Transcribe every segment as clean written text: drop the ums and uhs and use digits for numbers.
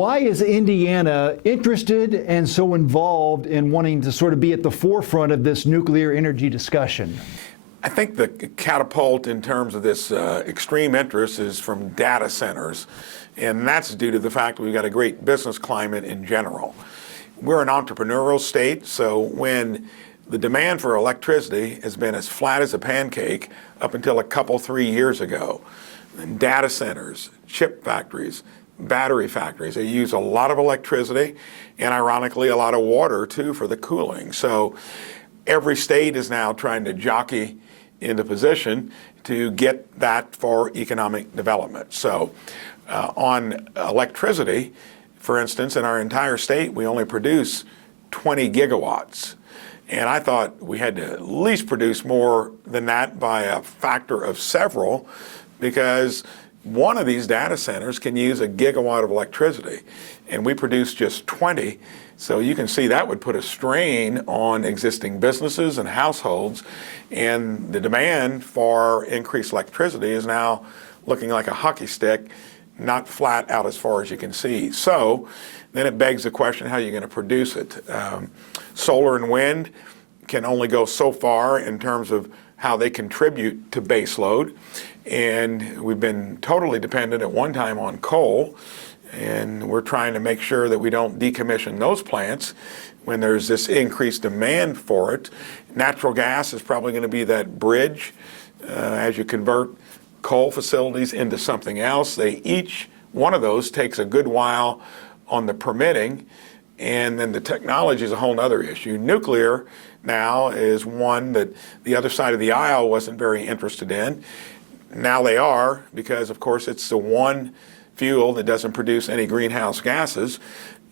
Why is Indiana interested and so involved in wanting to sort of be at the forefront of this nuclear energy discussion? I think the catapult in terms of this extreme interest is from data centers, and that's due to the fact that we've got a great business climate in general. We're an entrepreneurial state, so when the demand for electricity has been as flat as a pancake up until a couple, 3 years ago, and data centers, chip factories, battery factories, they use a lot of electricity and ironically a lot of water too for the cooling. So every state is now trying to jockey into position to get that for economic development. So on electricity, for instance, in our entire state, we only produce 20 gigawatts. And I thought we had to at least produce more than that by a factor of several, because one of these data centers can use a gigawatt of electricity, and we produce just 20. So you can see that would put a strain on existing businesses and households, and the demand for increased electricity is now looking like a hockey stick, not flat out as far as you can see. So then it begs the question, how are you going to produce it? Solar and wind can only go so far in terms of how they contribute to base load, and we've been totally dependent at one time on coal, and we're trying to make sure that we don't decommission those plants when there's this increased demand for it. Natural gas is probably going to be that bridge as you convert coal facilities into something else. Each one of those takes a good while on the permitting, and then the technology is a whole other issue. Nuclear now is one that the other side of the aisle wasn't very interested in. Now they are, because of course it's the one fuel that doesn't produce any greenhouse gases,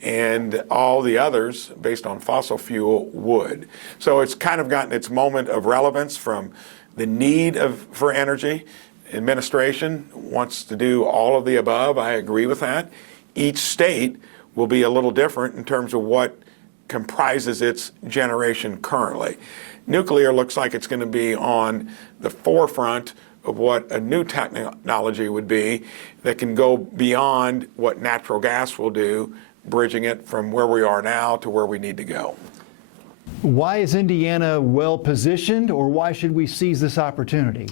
and all the others based on fossil fuel would. So it's kind of gotten its moment of relevance from the need for energy. Administration wants to do all of the above. I agree with that. Each state will be a little different in terms of what comprises its generation currently. Nuclear looks like it's going to be on the forefront of what a new technology would be that can go beyond what natural gas will do, bridging it from where we are now to where we need to go. Why is Indiana well positioned, or why should we seize this opportunity?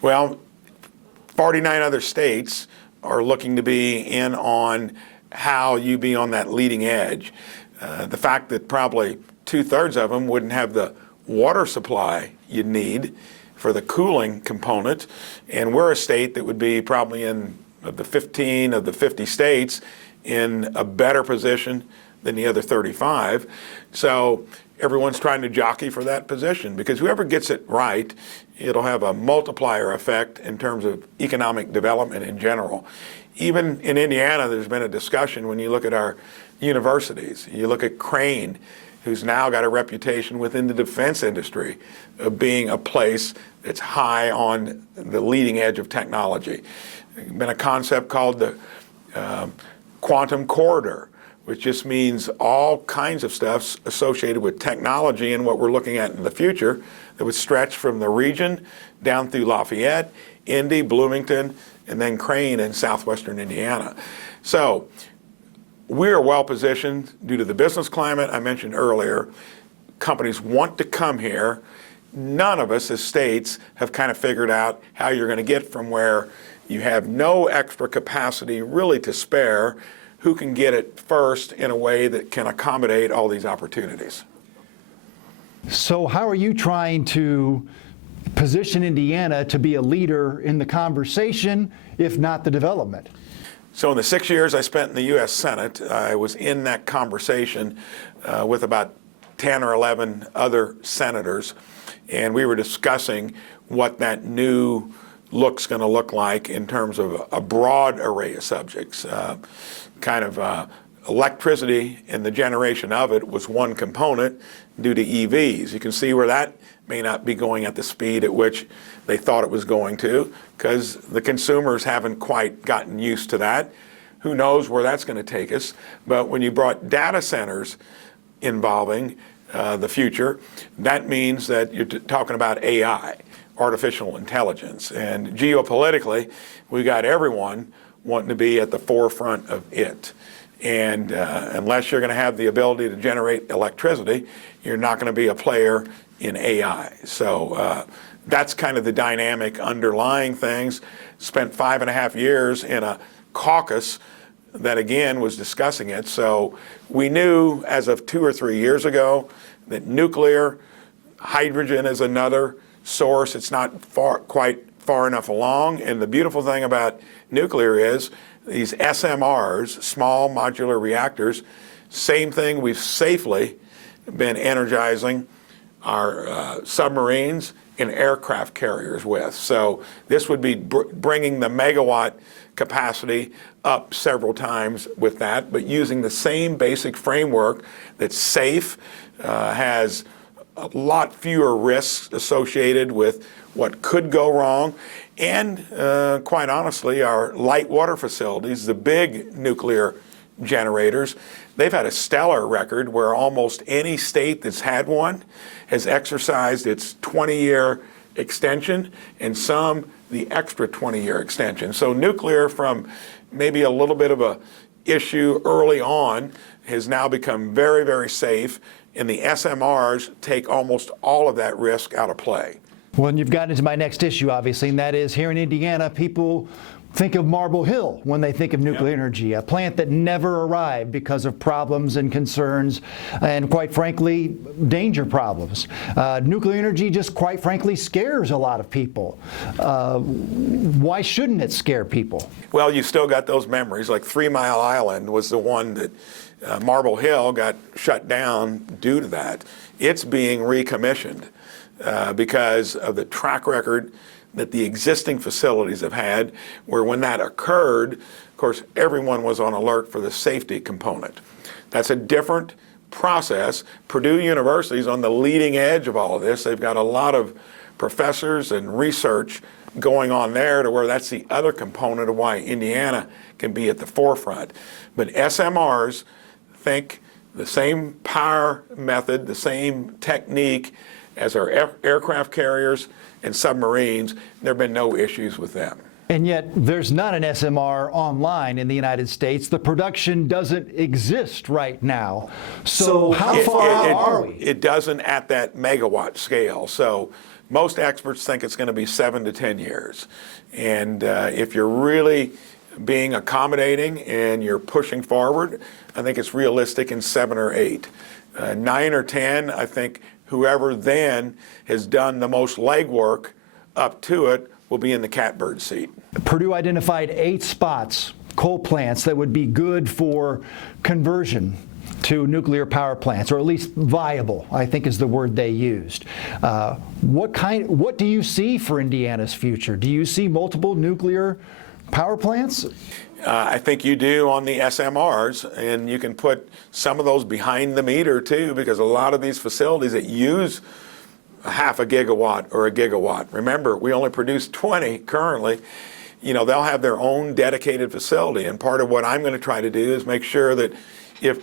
Well, 49 other states are looking to be in on how you be on that leading edge. The fact that probably 2/3 of them wouldn't have the water supply you'd need for the cooling component, and we're a state that would be probably in the 15 of the 50 states in a better position than the other 35. So everyone's trying to jockey for that position, because whoever gets it right, it'll have a multiplier effect in terms of economic development in general. Even in Indiana, there's been a discussion when you look at our universities. You look at Crane, who's now got a reputation within the defense industry of being a place that's high on the leading edge of technology. There's been a concept called the quantum corridor, which just means all kinds of stuff associated with technology and what we're looking at in the future that would stretch from the region down through Lafayette, Indy, Bloomington, and then Crane in southwestern Indiana. So we're well positioned due to the business climate I mentioned earlier. Companies want to come here. None of us as states have kind of figured out how you're going to get from where you have no extra capacity really to spare, who can get it first in a way that can accommodate all these opportunities. So how are you trying to position Indiana to be a leader in the conversation, if not the development? So in the 6 years I spent in the U.S. Senate, I was in that conversation with about 10 or 11 other senators, and we were discussing what that new look's going to look like in terms of a broad array of subjects. Electricity and the generation of it was one component due to EVs. You can see where that may not be going at the speed at which they thought it was going to, because the consumers haven't quite gotten used to that. Who knows where that's going to take us? But when you brought data centers involving the future, that means that you're talking about AI, artificial intelligence. And geopolitically, we got everyone wanting to be at the forefront of it. And unless you're going to have the ability to generate electricity, you're not going to be a player in AI. So that's kind of the dynamic underlying things. Spent 5.5 years in a caucus that, again, was discussing it. So we knew as of 2 or 3 years ago that nuclear, hydrogen is another source. It's not quite far enough along. And the beautiful thing about nuclear is these SMRs, small modular reactors, same thing we've safely been energizing our submarines and aircraft carriers with. So this would be bringing the megawatt capacity up several times with that, but using the same basic framework that's safe, has a lot fewer risks associated with what could go wrong, and quite honestly, our light water facilities, the big nuclear generators, they've had a stellar record where almost any state that's had one has exercised its 20-year extension, and some the extra 20-year extension. So nuclear, from maybe a little bit of a issue early on, has now become very, very safe, and the SMRs take almost all of that risk out of play. Well, and you've gotten into my next issue, obviously, and that is here in Indiana, people think of Marble Hill when they think of nuclear energy, a plant that never arrived because of problems and concerns and, quite frankly, danger problems. Nuclear energy just, quite frankly, scares a lot of people. Why shouldn't it scare people? Well, you still got those memories. Like 3 Mile Island was the one that Marble Hill got shut down due to that. It's being recommissioned because of the track record that the existing facilities have had, where when that occurred, of course, everyone was on alert for the safety component. That's a different process. Purdue University is on the leading edge of all of this. They've got a lot of professors and research going on there, to where that's the other component of why Indiana can be at the forefront. But SMRs, think the same power method, the same technique as our aircraft carriers and submarines. There have been no issues with them. And yet there's not an SMR online in the United States. The production doesn't exist right now. So how far out are we? It doesn't at that megawatt scale. So most experts think it's going to be 7 to 10 years. And if you're really being accommodating and you're pushing forward, I think it's realistic in 7 or 8. 9 or 10, I think whoever then has done the most legwork up to it will be in the catbird seat. Purdue identified 8 spots, coal plants, that would be good for conversion to nuclear power plants, or at least viable, I think is the word they used. What do you see for Indiana's future? Do you see multiple nuclear power plants? I think you do on the SMRs, and you can put some of those behind the meter too, because a lot of these facilities that use a half a gigawatt or a gigawatt. Remember, we only produce 20 currently. You know, they'll have their own dedicated facility, and part of what I'm going to try to do is make sure that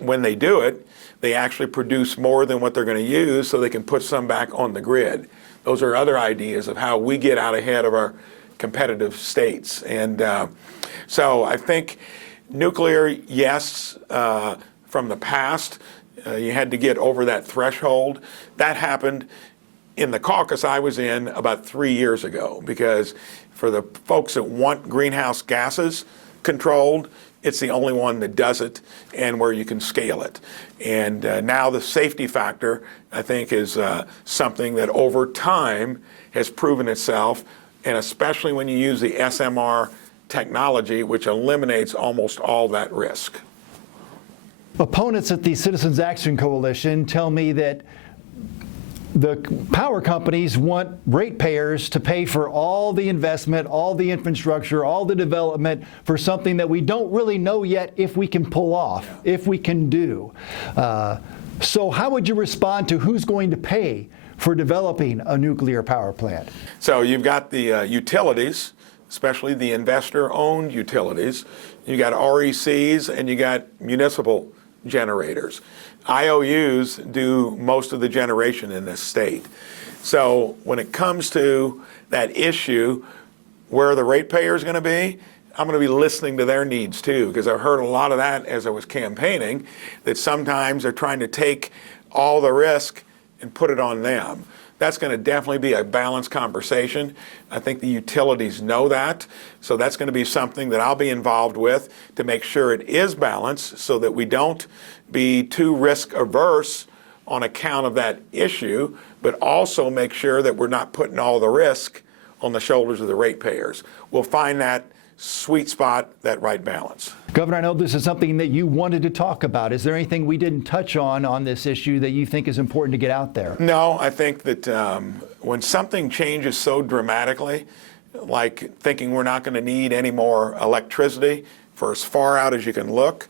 when they do it, they actually produce more than what they're going to use, so they can put some back on the grid. Those are other ideas of how we get out ahead of our competitive states. And so I think nuclear, yes, from the past, you had to get over that threshold. That happened in the caucus I was in about 3 years ago, because for the folks that want greenhouse gases controlled, it's the only one that does it and where you can scale it. And now the safety factor, I think, is something that over time has proven itself, and especially when you use the SMR technology, which eliminates almost all that risk. Opponents at the Citizens Action Coalition tell me that the power companies want ratepayers to pay for all the investment, all the infrastructure, all the development for something that we don't really know yet if we can pull off, if we can do. So how would you respond to who's going to pay for developing a nuclear power plant? So you've got the utilities, especially the investor-owned utilities. You got RECs and you got municipal generators. IOUs do most of the generation in this state. So when it comes to that issue, where the ratepayer is going to be, I'm going to be listening to their needs too, because I've heard a lot of that as I was campaigning, that sometimes they're trying to take all the risk and put it on them. That's going to definitely be a balanced conversation. I think the utilities know that. So that's going to be something that I'll be involved with to make sure it is balanced so that we don't be too risk averse on account of that issue, but also make sure that we're not putting all the risk on the shoulders of the ratepayers. We'll find that sweet spot, that right balance. Governor, I know this is something that you wanted to talk about. Is there anything we didn't touch on this issue that you think is important to get out there? No, I think that when something changes so dramatically, like thinking we're not going to need any more electricity for as far out as you can look,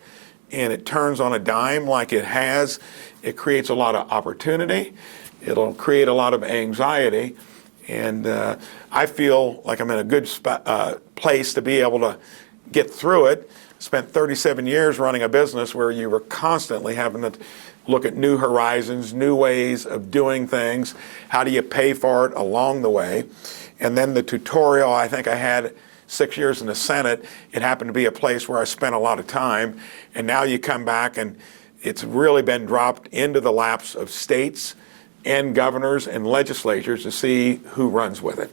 and it turns on a dime like it has, it creates a lot of opportunity. It'll create a lot of anxiety. And I feel like I'm in a good place to be able to get through it. Spent 37 years running a business where you were constantly having to look at new horizons, new ways of doing things. How do you pay for it along the way? And then the tutorial, I think I had 6 years in the Senate. It happened to be a place where I spent a lot of time. And now you come back and it's really been dropped into the laps of states and governors and legislatures to see who runs with it.